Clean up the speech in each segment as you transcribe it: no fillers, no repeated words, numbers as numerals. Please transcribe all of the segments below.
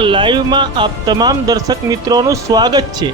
Live में आप तमाम दर्शक मित्रों स्वागत है।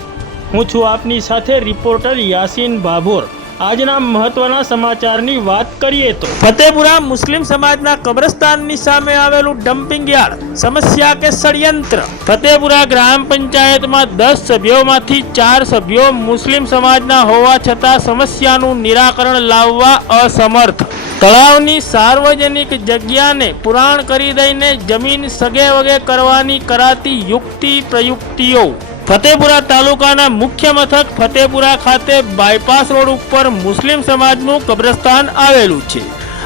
हूँ छू आपनी साथे रिपोर्टर यासीन भाभोर। आजना महत्वना समाचारनी बात करिए तो फतेपुरा मुस्लिम समाजना कब्रस्ताननी सामे आवेलू डम्पिंग यार्ड समस्या के षड्यंत्र। फतेपुरा ग्राम पंचायत में 10 सभ्योमांथी 4 सभ्यो मुस्लिम समाजना होवा छतां समस्यानुं निराकरण लाववा असमर्थ। तळावनी सार्वजनिक जग्याने पुराण करी दईने जमीन सगे वगे करवानी कराती युक्ति प्रयुक्तिओ। फतेपुरा तालुकाना मुख्य मथक फतेपुरा खाते बायपास रोड पर मुस्लिम समाजનું કબ્રસ્તાન આવેલું છે।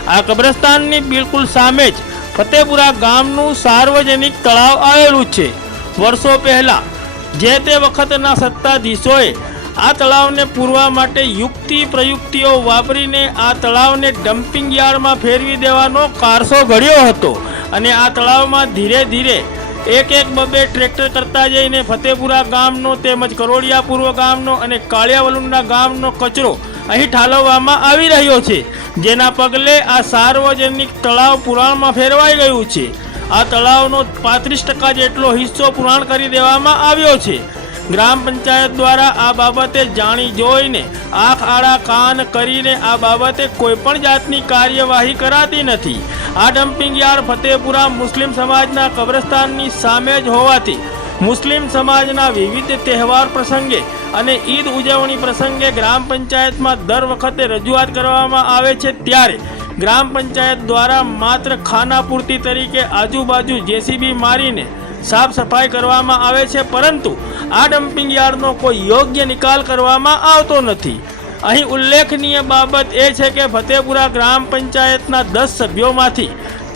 આ કબ્રસ્તાનની બિલકુલ સામે જ ફતેપુરા ગામનું સાર્વજનિક તળાવ આવેલું છે। વર્ષો પહેલા જે તે વખતના સત્તાધીશોએ આ તળાવને પૂરવા માટે યુક્તિ પ્રયુક્તિઓ વાપરીને આ તળાવને ડમ્પિંગ યાર્ડમાં ફેરવી દેવાનો કારસો ઘડ્યો હતો અને આ તળાવમાં ધીરે ધીરે एक बबे ट्रेक्टर करता जईने फतेपुरा गामनो तेमज करोड़ियापूर्व गामनो अने काळियावलुंडा गामनो कचरो अहीं ठालववामां आवी रह्यो छे, जेना पगले आ सार्वजनिक तळाव पुराणमां फेरवाई गयुं छे। आ तळावनो 35% जेटलो हिस्सो पुराण करी देवामां આવ્યો છે। ग्राम पंचायत द्वारा आ बाबते जाणी जोईने आँख आड़ा कान करीने आ बाबते कोईपण जातनी कार्यवाही कराती नथी। आ डम्पिंग यार्ड फतेपुरा मुस्लिम समाजना कब्रस्ताननी सामे ज होवाथी मुस्लिम समाजना विविध तहेवार प्रसंगे अने ईद उजवणी प्रसंगे ग्राम पंचायत में दर वखते रजूआत करवामां आवे छे, त्यारे ग्राम पंचायत द्वारा मात्र खानापूर्ति तरीके आजूबाजू जेसीबी मारीने साफ सफाई करवामां आवे छे, परंतु आ डम्पिंग यार्डनो कोई योग्य निकाल करवामां आवतो नथी। અહીં ઉલ્લેખનીય બાબત એ છે કે ફતેપુરા ગ્રામ પંચાયતના 10 સભ્યોમાંથી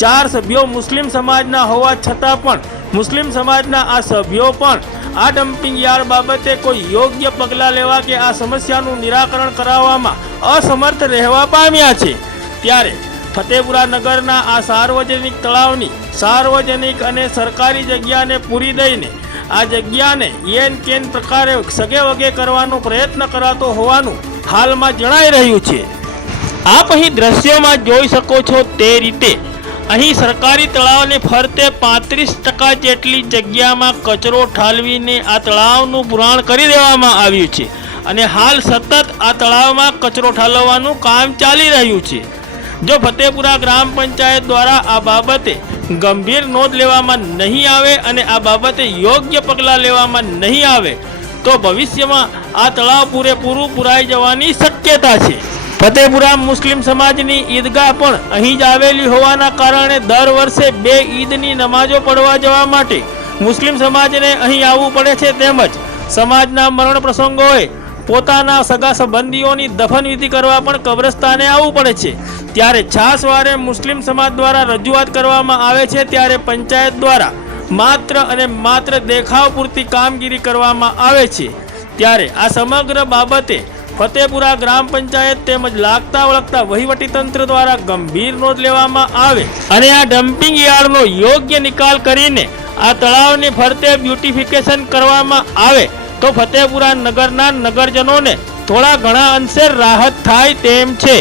4 સભ્યો મુસ્લિમ સમાજના હોવા છતાં પણ મુસ્લિમ સમાજના આ સભ્યો પણ આ ડમ્પિંગ યાર્ડ બાબતે કોઈ યોગ્ય પગલાં લેવા કે આ સમસ્યાનું નિરાકરણ કરાવવામાં અસમર્થ રહેવા પામ્યા છે। ત્યારે ફતેપુરા નગરના આ સાર્વજનિક તળાવની સાર્વજનિક અને સરકારી જગ્યાને પૂરી દઈને આ જગ્યાને એન કેન પ્રકારે સગે વગે કરવાનો પ્રયત્ન કરાતો હોવાનું હાલમાં જણાઈ રહ્યું છે। આપ અહીં દ્રશ્યોમાં જોઈ શકો છો તે રીતે અહીં સરકારી તળાવને ફરતે 35% જેટલી જગ્યામાં કચરો ઠાલવીને આ તળાવનું પુરાણ કરી દેવામાં આવ્યું છે અને હાલ સતત આ તળાવમાં કચરો ઠાલવવાનું કામ ચાલી રહ્યું છે। જો ફતેપુરા ગ્રામ પંચાયત દ્વારા આ બાબતે ગંભીર નોંધ લેવામાં નહીં આવે અને આ બાબતે યોગ્ય પગલાં લેવામાં નહીં આવે तो भविष्य में आ तलाव पूरेपूरू पुराई जवानी शक्यता है। फतेपुरा मुस्लिम समाजनी ईदगाह पण अहीं ज आवेली होवाना कारणे दर वर्षे 2 ईदनी नमाजो पढ़वा जवा माटे मुस्लिम समाजने अहीं आववुं पड़े छे, तेमज समाजना मरण प्रसंगोए पोताना सगा संबंधीओनी दफन विधि करवा पण कब्रस्ताने आववुं पड़े छे। त्यारे छासवारे मुस्लिम समाज द्वारा रजूआत करवामां आवे छे, त्यारे पंचायत द्वारा मात्र अने मात्र देखाव पूरती कामगीरी करवामां आवे छे। त्यारे आ समग्र बाबते फतेपुरा ग्राम पंचायत तेमज लागता वळगता वहीवटी तंत्र द्वारा गंभीर नोंध लेवामां आवे अने आ डम्पिंग यार्डनो योग्य निकाल करीने आ तळावने फरते ब्यूटिफिकेशन करवामां आवे तो फतेपुरा नगरना नगरजनोने थोड़ा घणा अंशे राहत थाय तेम छे।